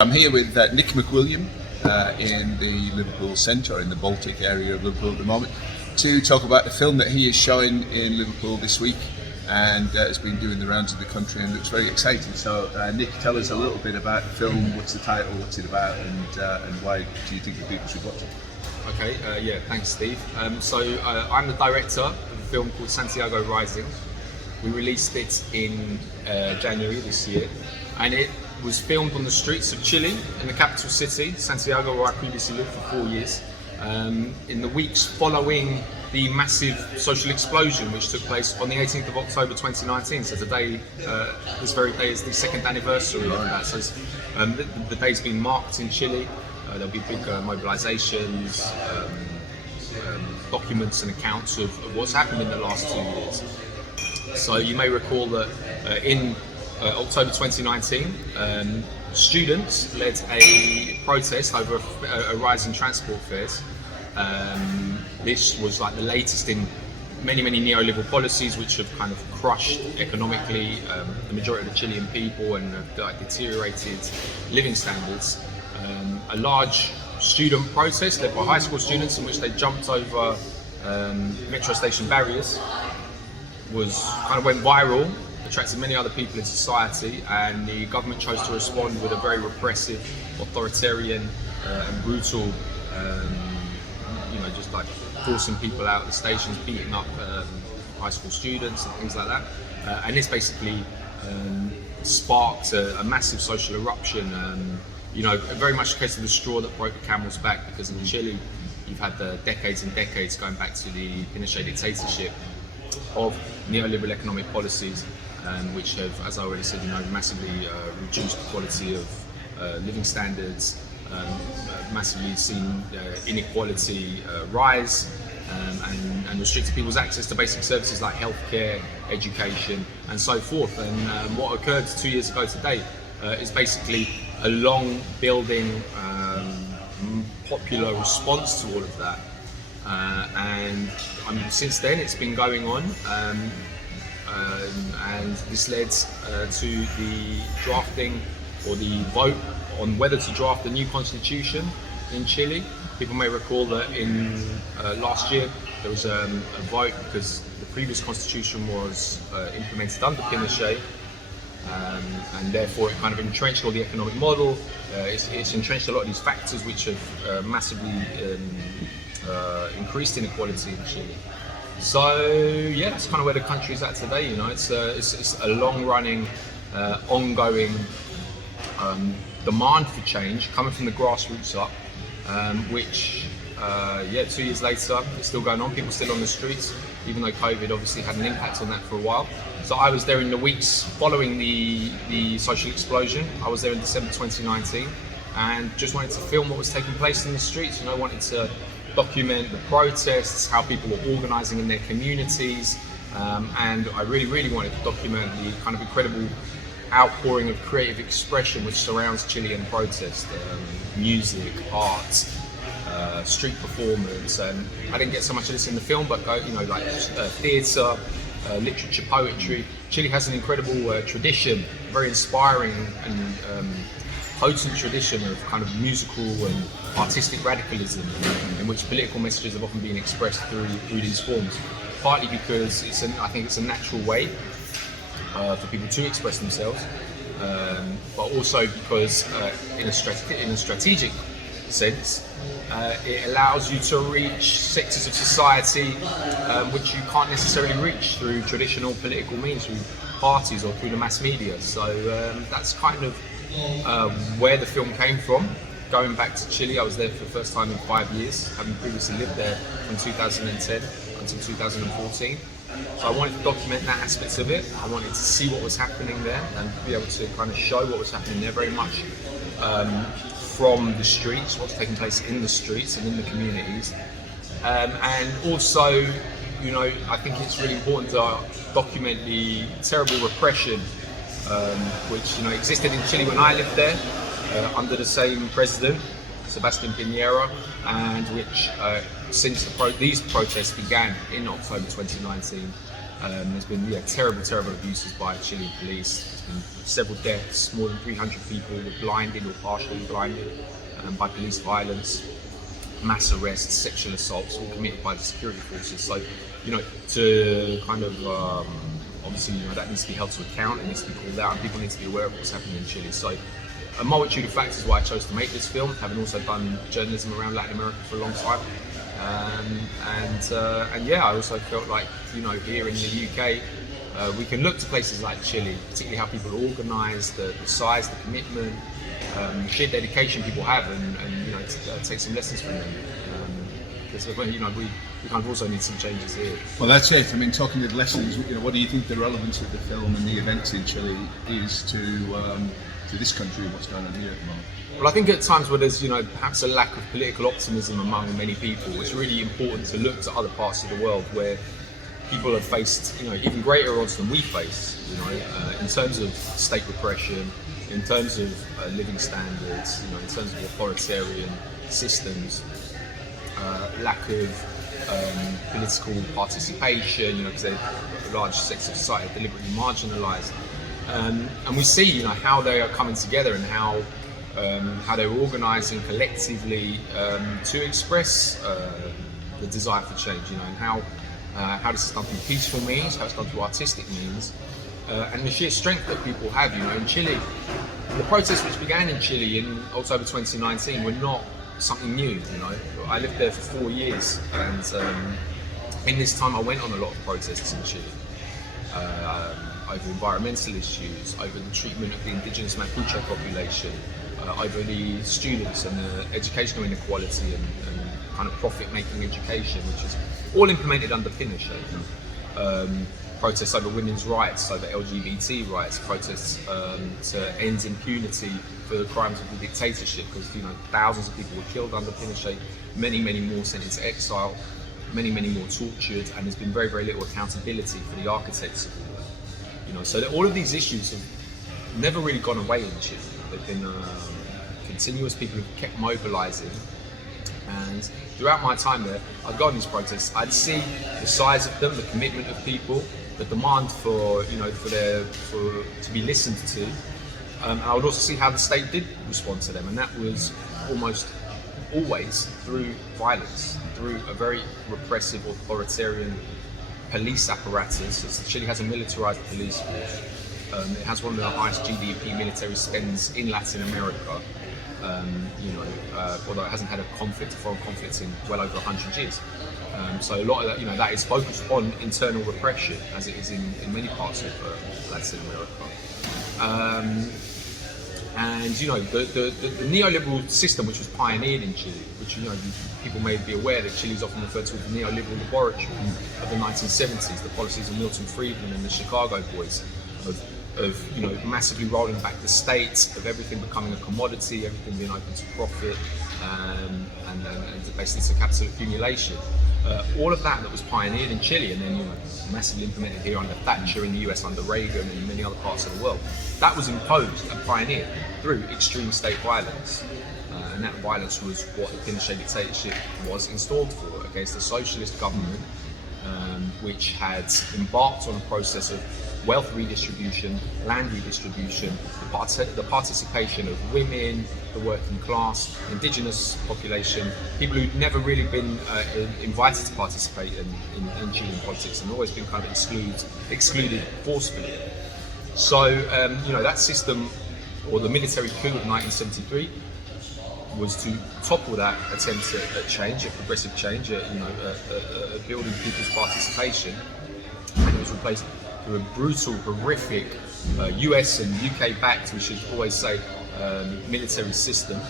I'm here with Nick MacWilliam in the Liverpool Centre, in the Baltic area of Liverpool at the moment, to talk about the film that he is showing in Liverpool this week and has been doing the rounds of the country and looks very exciting. So Nick, tell us a little bit about the film. What's the title, what's it about, and why do you think the people should watch it? Okay, thanks Steve. I'm the director of a film called Santiago Rising. We released it in January this year, and it was filmed on the streets of Chile, in the capital city, Santiago, where I previously lived for 4 years, in the weeks following the massive social explosion which took place on the 18th of October 2019. So today, this very day is the second anniversary of that. So the day's been marked in Chile. There'll be big mobilisations, documents and accounts of what's happened in the last 2 years. So you may recall that in October 2019, students led a protest over a rise in transport fares. This was like the latest in many neoliberal policies which have kind of crushed economically the majority of the Chilean people and have deteriorated living standards. A large student protest led by high school students in which they jumped over metro station barriers went viral, attracted many other people in society, and the government chose to respond with a very repressive, authoritarian and brutal, just like forcing people out of the stations, beating up high school students and things like that. And this basically sparked a massive social eruption. Very much the case of the straw that broke the camel's back, because in Chile you've had decades and decades going back to the Pinochet dictatorship of neoliberal economic policies, which have, as I already said, massively reduced the quality of living standards, massively seen inequality rise, and restricted people's access to basic services like healthcare, education, and so forth. And what occurred 2 years ago today is basically a long building popular response to all of that. Since then it's been going on, and this led to the drafting or the vote on whether to draft a new constitution in Chile. People may recall that in last year there was a vote because the previous constitution was implemented under Pinochet, and therefore it kind of entrenched all the economic model. It's entrenched a lot of these factors which have massively increased inequality in Chile. So yeah, that's kind of where the country is at today. It's a long-running, ongoing demand for change coming from the grassroots up, which 2 years later it's still going on. People still on the streets, even though COVID obviously had an impact on that for a while. So I was there in the weeks following the social explosion. I was there in December 2019, and just wanted to film what was taking place in the streets. Wanted to document the protests, how people were organising in their communities, and I really wanted to document the kind of incredible outpouring of creative expression which surrounds Chilean protest, music, art, street performance. And I didn't get so much of this in the film, but theatre, literature, poetry. Chile has an incredible tradition, very inspiring and potent tradition of kind of musical and artistic radicalism, in which political messages have often been expressed through these forms. Partly because I think it's a natural way for people to express themselves, but also because in a strategic sense, it allows you to reach sectors of society which you can't necessarily reach through traditional political means, through parties or through the mass media. So that's kind of where the film came from. Going back to Chile, I was there for the first time in 5 years, having previously lived there from 2010 until 2014. So I wanted to document that aspect of it. I wanted to see what was happening there and be able to kind of show what was happening there very much from the streets, what's taking place in the streets and in the communities. And also, I think it's really important to document the terrible repression which existed in Chile when I lived there, under the same president, Sebastián Piñera, and which since these protests began in October 2019, There's been terrible abuses by Chilean police. There's been several deaths, more than 300 people were blinded or partially blinded by police violence, mass arrests, sexual assaults, all committed by the security forces. So, to kind of obviously, that needs to be held to account, it needs to be called out, and people need to be aware of what's happening in Chile. So, a multitude of factors why I chose to make this film, having also done journalism around Latin America for a long time. I also felt like, here in the UK, we can look to places like Chile, particularly how people are organised, the size, the commitment, the sheer dedication people have, and take some lessons from them. Because we kind of also need some changes here. Well, that's it. I mean, talking of lessons, what do you think the relevance of the film and the events in Chile is to this country and what's going on here at the moment? Well, I think at times where there's, perhaps a lack of political optimism among many people, it's really important to look to other parts of the world where people have faced, even greater odds than we face, in terms of state repression, in terms of living standards, in terms of authoritarian systems, lack of political participation, because a large sector of society are deliberately marginalised. And we see, how they are coming together and how they're organising collectively to express the desire for change, and how this is done through peaceful means, how it's done through artistic means, and the sheer strength that people have. In Chile, the protests which began in Chile in October 2019 were not something new. I lived there for 4 years, and in this time I went on a lot of protests in Chile. Over environmental issues, over the treatment of the indigenous Mapuche population, over the students and the educational inequality and kind of profit-making education, which is all implemented under Pinochet. Protests over women's rights, over LGBT rights, protests to end impunity for the crimes of the dictatorship, because thousands of people were killed under Pinochet, many more sent into exile, many more tortured, and there's been very little accountability for the architects of all that. So that all of these issues have never really gone away in Chile. They've been continuous. People have kept mobilising, and throughout my time there, I'd go on these protests. I'd see the size of them, the commitment of people, the demand for to be listened to. I would also see how the state did respond to them, and that was almost always through violence, through a very repressive, authoritarian police apparatus. Chile has a militarized police force. It has one of the highest GDP military spends in Latin America. Although it hasn't had a foreign conflict in well over 100 years. So a lot of that, that is focused on internal repression, as it is in many parts of Latin America. The neoliberal system, which was pioneered in Chile, which people may be aware that Chile is often referred to as the neoliberal laboratory of the 1970s, the policies of Milton Friedman and the Chicago Boys, of massively rolling back the state, of everything becoming a commodity, everything being open to profit, and basically to capital accumulation. All of that was pioneered in Chile and then massively implemented here under Thatcher, in the US under Reagan, and in many other parts of the world. That was imposed and pioneered through extreme state violence. And that violence was what the Pinochet dictatorship was installed for, against a socialist government which had embarked on a process of wealth redistribution, land redistribution, the participation of women, the working class, indigenous population, people who'd never really been invited to participate in Chilean politics and always been kind of excluded forcefully. So, that system, or the military coup of 1973, was to topple that attempt at change, at progressive change, at building people's participation, and it was replaced through a brutal, horrific US and UK backed, we should always say, military system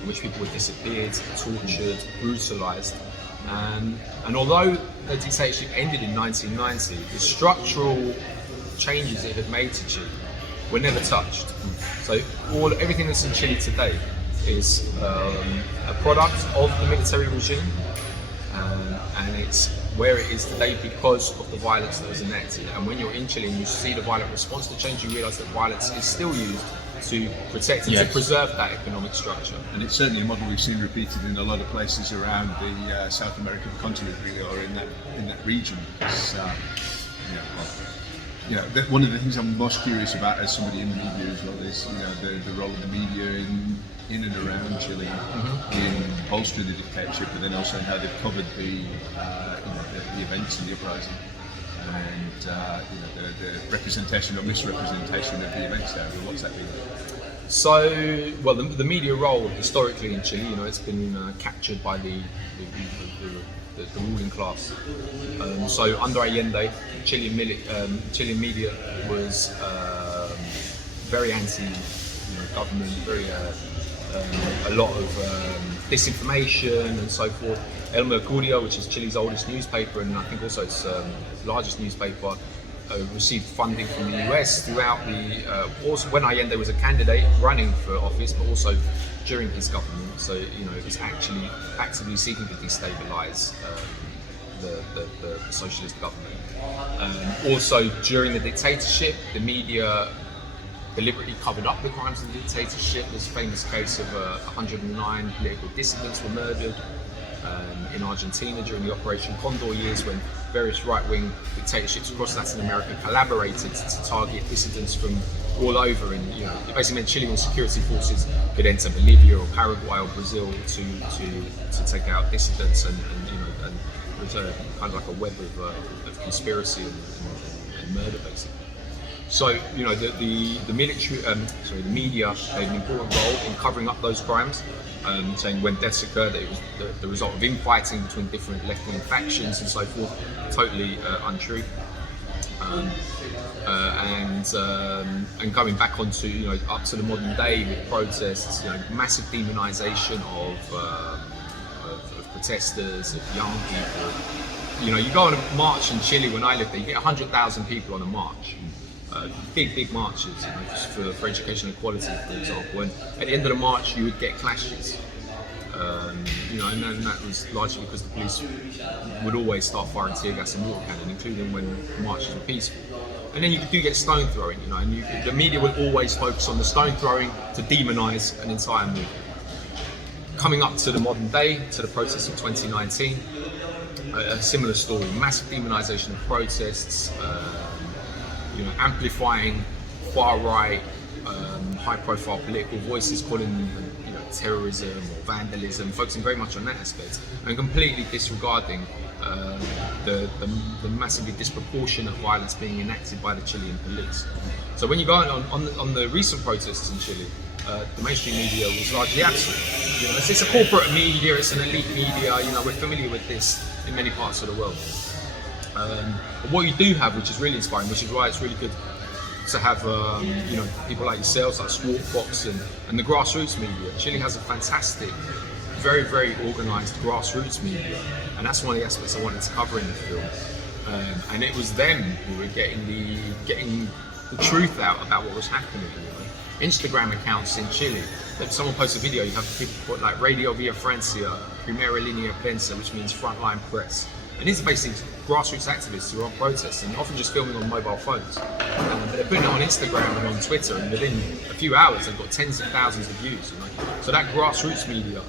in which people were disappeared, tortured, brutalised. And although the dictatorship ended in 1990, the structural changes it had made to Chile were never touched. So everything that's in Chile today is a product of the military regime, and it's where it is today because of the violence that was enacted. And when you're in Chile and you see the violent response to change, you realise that violence is still used to protect and to preserve that economic structure. And it's certainly a model we've seen repeated in a lot of places around the South American continent, really, or in that region. Yeah, well, one of the things I'm most curious about as somebody in the media as well is the role of the media in and around Chile in bolstering the dictatorship, but then also in how they've covered the events and the uprising, and the representation or misrepresentation of the events there. What's that been? So, well, the media role historically in Chile, it's been captured by the ruling class. So under Allende, Chilean media was very anti-government, very a lot of disinformation and so forth. El Mercurio, which is Chile's oldest newspaper, and I think also its largest newspaper, received funding from the US throughout also when Allende was a candidate running for office, but also during his government. So it was actually actively seeking to destabilise the socialist government. Also during the dictatorship, the media deliberately covered up the crimes of the dictatorship. There's a famous case of 109 political dissidents were murdered in Argentina during the Operation Condor years, when various right-wing dictatorships across Latin America collaborated to target dissidents from all over, and it basically meant Chilean security forces could enter Bolivia or Paraguay or Brazil to take out dissidents, and it was kind of like a web of conspiracy and murder, basically. So the media played an important role in covering up those crimes, saying when deaths occurred that it was the result of infighting between different left-wing factions and so forth. Totally untrue. And going back onto up to the modern day with protests, massive demonisation of protesters, of young people. You go on a march in Chile when I lived there, you get 100,000 people on a march. Big marches, just for education equality, for example. And at the end of the march, you would get clashes. And then that was largely because the police would always start firing tear gas and water cannon, including when marches were peaceful. And then you do get stone throwing, and the media will always focus on the stone throwing to demonise an entire movement. Coming up to the modern day, to the protests of 2019, a similar story: massive demonisation of protests. Amplifying far-right, high-profile political voices, calling them, terrorism or vandalism, focusing very much on that aspect, and completely disregarding the massively disproportionate violence being enacted by the Chilean police. So when you go on the recent protests in Chile, the mainstream media was largely absent. It's a corporate media, it's an elite media. We're familiar with this in many parts of the world. But what you do have, which is really inspiring, which is why it's really good to have people like yourselves, like Swartbox and the grassroots media. Chile has a fantastic, very, very organised grassroots media, and that's one of the aspects I wanted to cover in the film. And it was them who were getting the truth out about what was happening. Instagram accounts in Chile, that someone posts a video, you have people put like Radio Via Francia, Primera Línea Prensa, which means frontline press. And these are basically grassroots activists who are on protests and often just filming on mobile phones. But they're putting it on Instagram and on Twitter, and within a few hours they've got tens of thousands of views. So that grassroots media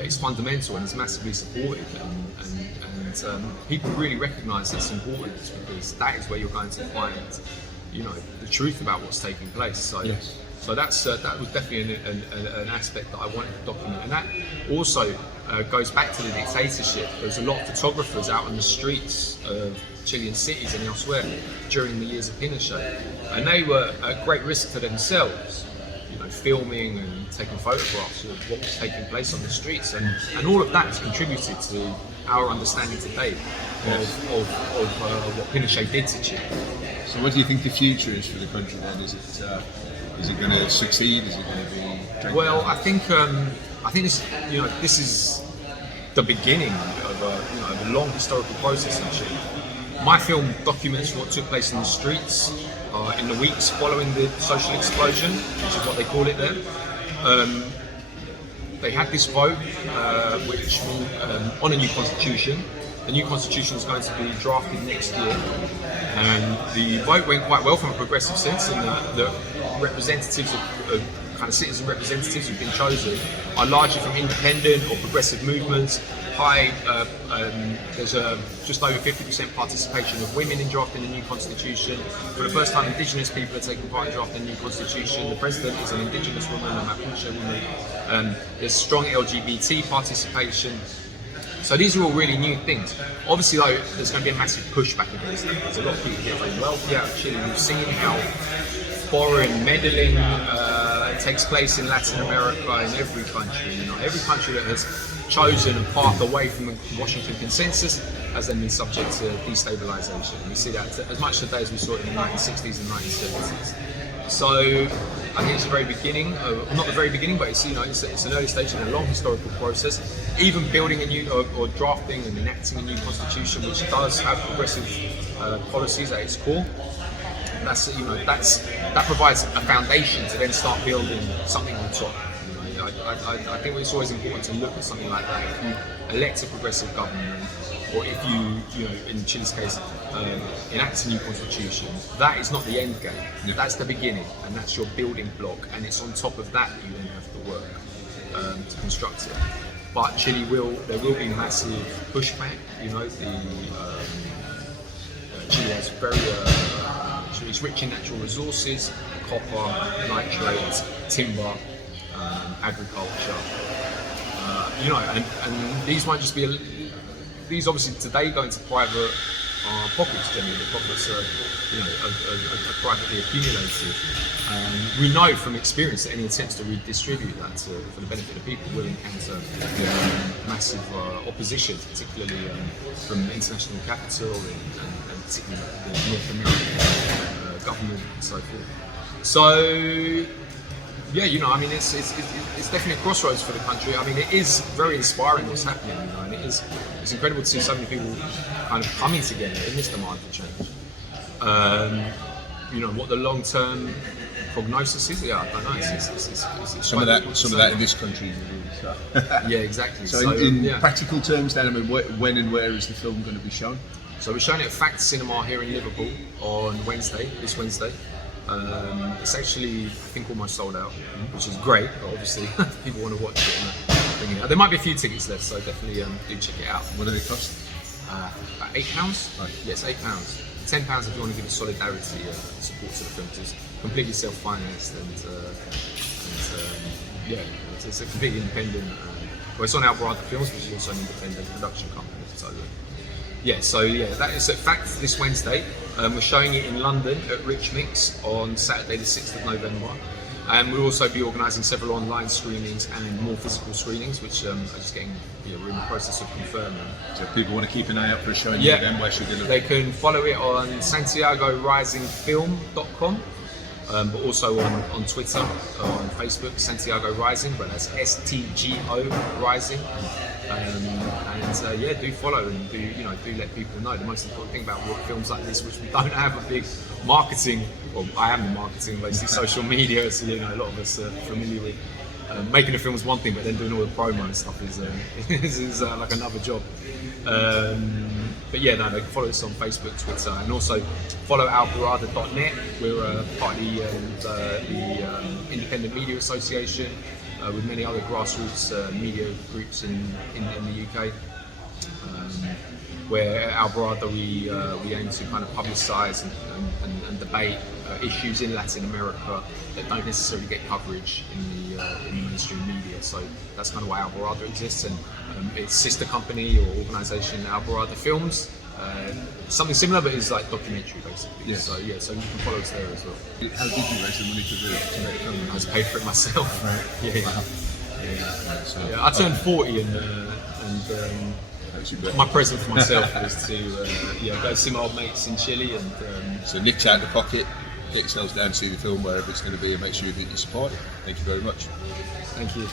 is fundamental and is massively supported, and people really recognise its importance, because that is where you're going to find the truth about what's taking place. So yes. So that was definitely an aspect that I wanted to document, and that also goes back to the dictatorship. There's a lot of photographers out on the streets of Chilean cities and elsewhere during the years of Pinochet, and they were at great risk to themselves, filming and taking photographs of what was taking place on the streets, and all of that has contributed to our understanding today of what Pinochet did to Chile. So what do you think the future is for the country then? Is it going to succeed? Is it going to be? Well, I think this is the beginning of a long historical process in Chile. My film documents what took place in the streets in the weeks following the social explosion, which is what they call it there. They had this vote, which on a new constitution. The new constitution is going to be drafted next year, and the vote went quite well from a progressive sense, in that the representatives of kind of citizen representatives who've been chosen are largely from independent or progressive movements. There's just over 50% participation of women in drafting the new constitution. For the first time, indigenous people are taking part in drafting the new constitution. The president is an indigenous woman, a Mapuche woman. There's strong LGBT participation. So these are all really new things. Obviously, though, there's going to be a massive pushback against that. There's a lot of people here very wealthy out of Chile. We've seen how foreign meddling takes place in Latin America, in every country. You know, every country that has chosen a path away from the Washington Consensus has then been subject to destabilization. And we see that as much today as we saw it in the 1960s and 1970s. So I think it's the very beginning, not the very beginning, but it's, you know, it's an early stage in a long historical process. Even building a new or drafting and enacting a new constitution, which does have progressive policies at its core. That's, you know, that provides a foundation to then start building something on top. You know, I think it's always important to look at something like that. If you elect a progressive government, or if you know, in Chile's case, enact a new constitution, that is not the end game. Yeah. That's the beginning, and that's your building block, and it's on top of that you then have to work to construct it. But there will be massive pushback. You know, Chile has it's rich in natural resources: copper, nitrates, timber, agriculture. You know, and these won't just be. These obviously today go into private pockets generally. The profits are, you know, are privately accumulated. We know from experience that any attempts to redistribute that for the benefit of people will encounter massive opposition, particularly from international capital and particularly the North American government and so forth. So. Yeah, you know, I mean, it's definitely a crossroads for the country. I mean, it is very inspiring what's happening, you know, and it's incredible to see so many people kind of coming together in this demand for change. You know, what the long-term prognosis is, yeah, I don't know. It's some of that in this country. Yeah, exactly. So in practical terms, then, I mean, when and where is the film going to be shown? So we're showing it at Fact Cinema here in Liverpool on this Wednesday. It's actually, I think, almost sold out, which is great, but obviously people want to watch it and bring it out. There might be a few tickets left, so definitely do check it out. What do they cost? About £8? Right. Yes, £8. £10 if you want to give a solidarity support to the film. It's completely self-financed and yeah, it's a completely independent, well, it's on Alvarado Films, which is also an independent production company. So that is at Fact this Wednesday. We're showing it in London at Rich Mix on Saturday the 6th of November. And we'll also be organising several online screenings and more physical screenings, which are just getting, we're in the process of confirming. So if people want to keep an eye out for a showing, then where should they look? They can follow it on SantiagoRisingFilm.com. But also on Twitter, on Facebook, Santiago Rising, but that's STGO Rising. Do follow and do let people know. The most important thing about films like this, which we don't have a big marketing, well, I am the marketing, basically social media, so a lot of us are familiar with. Making the film is one thing, but then doing all the promo and stuff is like another job. They can follow us on Facebook, Twitter, and also follow alvarado.net. We're part of the Independent Media Association with many other grassroots media groups in the UK. Where at Alvarado we aim to kind of publicise and debate issues in Latin America that don't necessarily get coverage in the mainstream media. So that's kind of why Alvarado exists, and its sister company or organisation Alvarado Films. Something similar, but it's like documentary basically. Yes. So you can follow us there as well. How did you raise the money to make the film? I just paid for it myself. Right. Yeah. Wow. I turned 40 and my present for myself was to go see my old mates in Chile, and so nicked out the pocket, get yourselves down to see the film wherever it's going to be, and make sure that you support it. Thank you very much. Thank you.